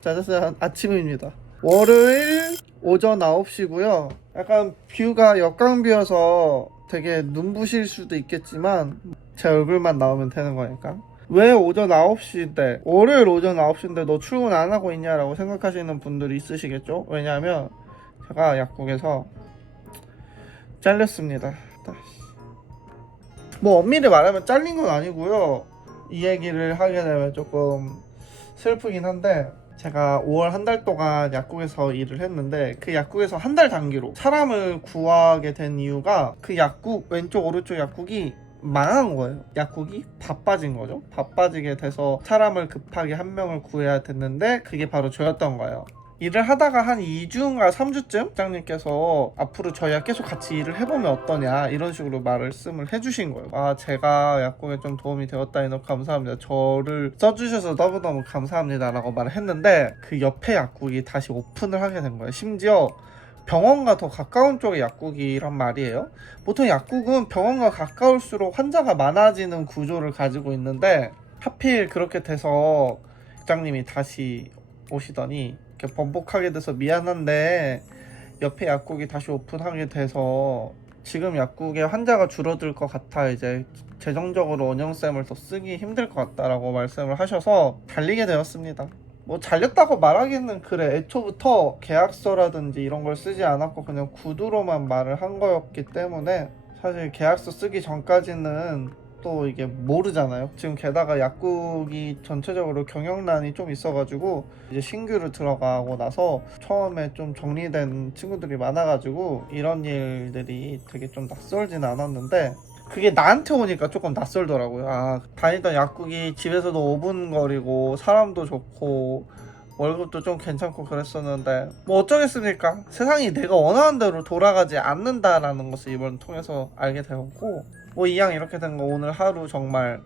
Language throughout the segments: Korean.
짜자잔, 아침입니다. 월요일 오전 9시고요. 약간 뷰가 역광뷰여서 되게 눈부실 수도 있겠지만 제 얼굴만 나오면 되는 거니까. 왜 오전 9시인데, 월요일 오전 9시인데 너 출근 안 하고 있냐라고 생각하시는 분들이 있으시겠죠? 왜냐하면 제가 약국에서 잘렸습니다. 뭐 엄밀히 말하면 잘린 건 아니고요. 이 얘기를 하게 되면 조금 슬프긴 한데, 제가 5월 한 달 동안 약국에서 일을 했는데 그 약국에서 한 달 단기로 사람을 구하게 된 이유가 그 약국 왼쪽 오른쪽 약국이 망한 거예요. 약국이 바빠진 거죠. 바빠지게 돼서 사람을 급하게 한 명을 구해야 됐는데 그게 바로 저였던 거예요. 일을 하다가 한 2주인가 3주쯤 부장님께서 앞으로 저희와 계속 같이 일을 해보면 어떠냐 이런 식으로 말씀을 해주신 거예요. 아, 제가 약국에 좀 도움이 되었다니 너무 감사합니다. 저를 써주셔서 너무너무 감사합니다 라고 말을 했는데 그 옆에 약국이 다시 오픈을 하게 된 거예요. 심지어 병원과 더 가까운 쪽의 약국이란 말이에요. 보통 약국은 병원과 가까울수록 환자가 많아지는 구조를 가지고 있는데 하필 그렇게 돼서 부장님이 다시 오시더니 이렇게 번복하게 돼서 미안한데 옆에 약국이 다시 오픈하게 돼서 지금 약국에 환자가 줄어들 것 같아, 이제 재정적으로 운영쌤을 더 쓰기 힘들 것 같다라고 말씀을 하셔서 달리게 되었습니다. 뭐 잘렸다고 말하기는 그래, 애초부터 계약서라든지 이런 걸 쓰지 않았고 그냥 구두로만 말을 한 거였기 때문에 사실 계약서 쓰기 전까지는 또 이게 모르잖아요. 지금 게다가 약국이 전체적으로 경영난이 좀 있어가지고 이제 신규로 들어가고 나서 처음에 좀 정리된 친구들이 많아가지고 이런 일들이 되게 좀 낯설진 않았는데 그게 나한테 오니까 조금 낯설더라고요. 아, 다니던 약국이 집에서도 5분 거리고 사람도 좋고 월급도 좀 괜찮고 그랬었는데 뭐 어쩌겠습니까? 세상이 내가 원하는 대로 돌아가지 않는다라는 것을 이번 통해서 알게 되었고, 뭐 이왕 이렇게 된 거 오늘 하루 정말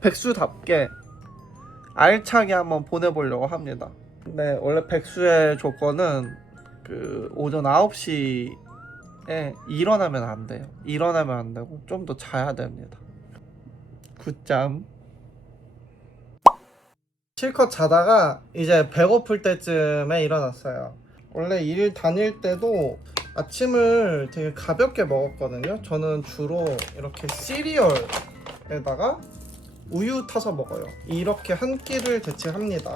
백수답게 알차게 한번 보내보려고 합니다. 근데 원래 백수의 조건은 그 오전 9시에 일어나면 안 돼요. 일어나면 안 되고 좀 더 자야 됩니다. 굿잠. 실컷 자다가 이제 배고플 때쯤에 일어났어요. 원래 일 다닐 때도 아침을 되게 가볍게 먹었거든요. 저는 주로 이렇게 시리얼에다가 우유 타서 먹어요. 이렇게 한 끼를 대체합니다.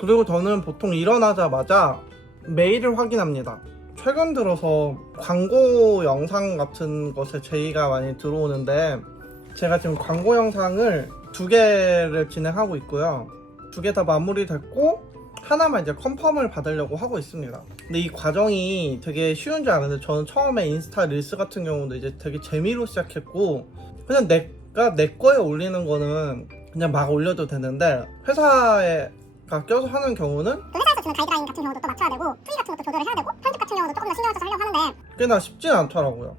그리고 저는 보통 일어나자마자 메일을 확인합니다. 최근 들어서 광고 영상 같은 것에 제의가 많이 들어오는데 제가 지금 광고 영상을 2개를 진행하고 있고요. 2개 다 마무리됐고 하나만 이제 컨펌을 받으려고 하고 있습니다. 근데 이 과정이 되게 쉬운 줄 아는데 저는 처음에 인스타 릴스 같은 경우도 이제 되게 재미로 시작했고 그냥 내가 내 거에 올리는 거는 그냥 막 올려도 되는데 회사가 껴서 하는 경우는 그 회사에서 주는 가이드라인 같은 경우도 또 맞춰야 되고 투이 같은 것도 조절을 해야 되고 편집 같은 경우도 조금 더 신경을 써서 하려고 하는데 꽤나 쉽진 않더라고요.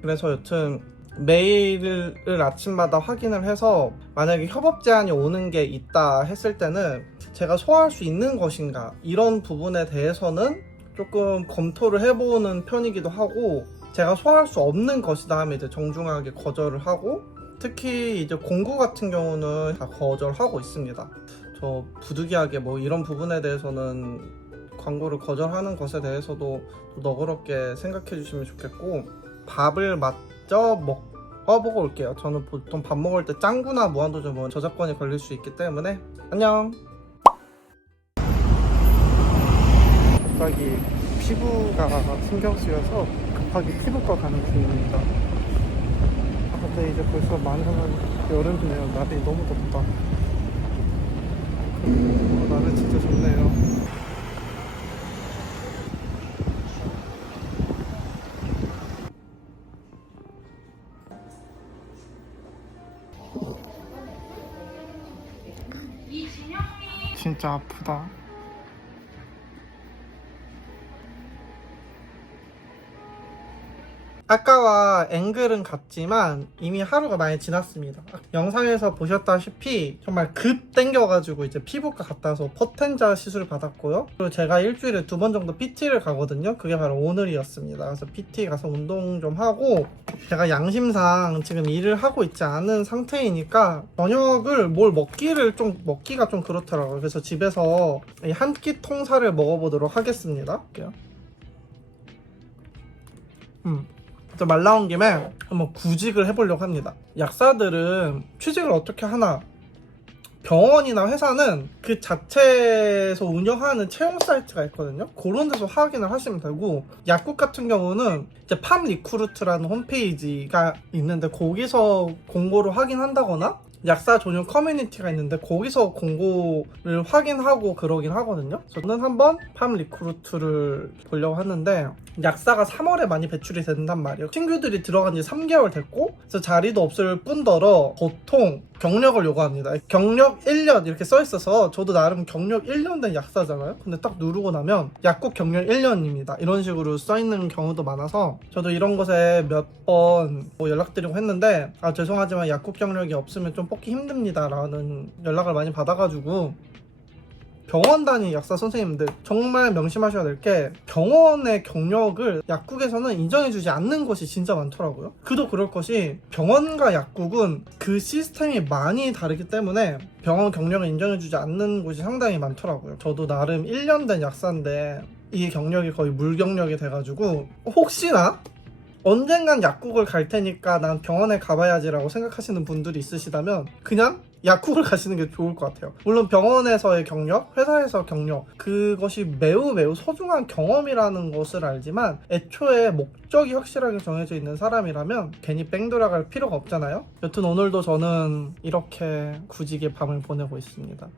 그래서 여튼 메일을 아침마다 확인을 해서 만약에 협업 제안이 오는 게 있다 했을 때는 제가 소화할 수 있는 것인가 이런 부분에 대해서는 조금 검토를 해보는 편이기도 하고 제가 소화할 수 없는 것이다 하면 이제 정중하게 거절을 하고 특히 이제 공구 같은 경우는 다 거절하고 있습니다. 저 부득이하게 뭐 이런 부분에 대해서는 광고를 거절하는 것에 대해서도 너그럽게 생각해 주시면 좋겠고 밥을 먼저 먹어보고 올게요. 저는 보통 밥 먹을 때 짱구나 무한도전은 저작권이 걸릴 수 있기 때문에 안녕. 갑자기 피부가 신경 쓰여서 급하게 피부과 가는 중입니다. 근데 이제 벌써 많은 여름이네요. 날이 너무 덥다. 날은 진짜 좋네요. 진짜 아프다. 아까와 앵글은 같지만 이미 하루가 많이 지났습니다. 영상에서 보셨다시피 정말 급 땡겨가지고 이제 피부과 갔다 와서 포텐자 시술을 받았고요. 그리고 제가 일주일에 2번 정도 PT를 가거든요. 그게 바로 오늘이었습니다. 그래서 PT 가서 운동 좀 하고, 제가 양심상 지금 일을 하고 있지 않은 상태이니까 저녁을 뭘 먹기가 좀 그렇더라고요. 그래서 집에서 한 끼 통살을 먹어보도록 하겠습니다. 또 말 나온 김에 한번 구직을 해보려고 합니다. 약사들은 취직을 어떻게 하나? 병원이나 회사는 그 자체에서 운영하는 채용 사이트가 있거든요. 그런 데서 확인을 하시면 되고, 약국 같은 경우는 이제 팜 리크루트라는 홈페이지가 있는데 거기서 공고를 확인한다거나, 약사 전용 커뮤니티가 있는데 거기서 공고를 확인하고 그러긴 하거든요. 저는 한번 팜 리크루트를 보려고 하는데, 약사가 3월에 많이 배출이 된단 말이에요. 신규들이 들어간 지 3개월 됐고, 그래서 자리도 없을 뿐더러 보통 경력을 요구합니다. 경력 1년 이렇게 써 있어서 저도 나름 경력 1년 된 약사잖아요. 근데 딱 누르고 나면 약국 경력 1년입니다 이런 식으로 써 있는 경우도 많아서, 저도 이런 곳에 몇 번 연락드리고 했는데, 죄송하지만 약국 경력이 없으면 좀 뽑기 힘듭니다 라는 연락을 많이 받아가지고, 병원 단위 약사 선생님들 정말 명심하셔야 될 게, 병원의 경력을 약국에서는 인정해주지 않는 곳이 진짜 많더라고요. 그도 그럴 것이, 병원과 약국은 그 시스템이 많이 다르기 때문에 병원 경력을 인정해주지 않는 곳이 상당히 많더라고요. 저도 나름 1년 된 약사인데 이 경력이 거의 물경력이 돼가지고, 혹시나 언젠간 약국을 갈 테니까 난 병원에 가봐야지라고 생각하시는 분들이 있으시다면 그냥 약국을 가시는 게 좋을 것 같아요. 물론 병원에서의 경력, 회사에서 경력, 그것이 매우 소중한 경험이라는 것을 알지만, 애초에 목적이 확실하게 정해져 있는 사람이라면 괜히 뺑 돌아갈 필요가 없잖아요. 여튼 오늘도 저는 이렇게 구직의 밤을 보내고 있습니다.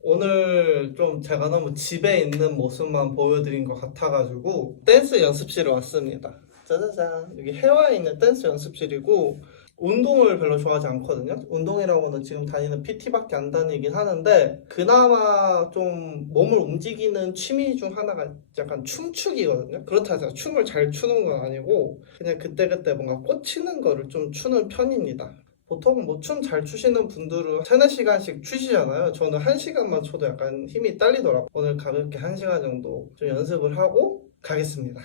오늘 좀 제가 너무 집에 있는 모습만 보여드린 것 같아가지고 댄스 연습실에 왔습니다. 짜자잔, 여기 해와에 있는 댄스 연습실이고, 운동을 별로 좋아하지 않거든요. 운동이라고는 지금 다니는 PT밖에 안 다니긴 하는데, 그나마 좀 몸을 움직이는 취미 중 하나가 약간 춤추기거든요. 그렇다고 해서 춤을 잘 추는 건 아니고 그냥 그때그때 뭔가 꽂히는 거를 좀 추는 편입니다. 보통 뭐 춤 잘 추시는 분들은 3-4시간씩 추시잖아요. 저는 1시간만 춰도 약간 힘이 딸리더라고요. 오늘 가볍게 1시간 정도 좀 연습을 하고 가겠습니다.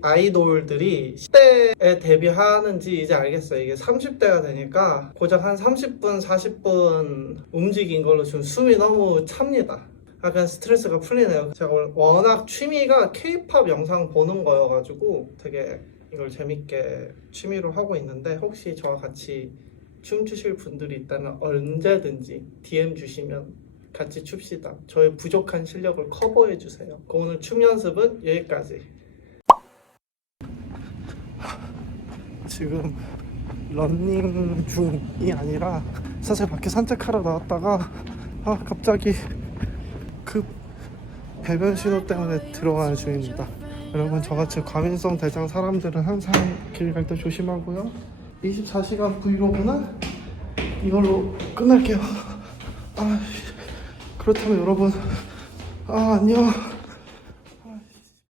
아이돌들이 10대에 데뷔하는지 이제 알겠어요. 이게 30대가 되니까 고작 한 30분, 40분 움직인 걸로 지금 숨이 너무 찹니다. 약간 스트레스가 풀리네요. 제가 워낙 취미가 K-POP 영상 보는 거여가지고 되게 이걸 재밌게 취미로 하고 있는데, 혹시 저와 같이 춤추실 분들이 있다면 언제든지 DM 주시면 같이 춥시다. 저의 부족한 실력을 커버해 주세요. 오늘 춤 연습은 여기까지. 지금 러닝 중이 아니라 사실 밖에 산책하러 나왔다가 갑자기 급 배변 신호 때문에 들어가는 중입니다. 여러분, 저같이 과민성 대장 사람들은 항상 길 갈 때 조심하고요. 24시간 브이로그는 이걸로 끝낼게요. 그렇다면 여러분, 안녕.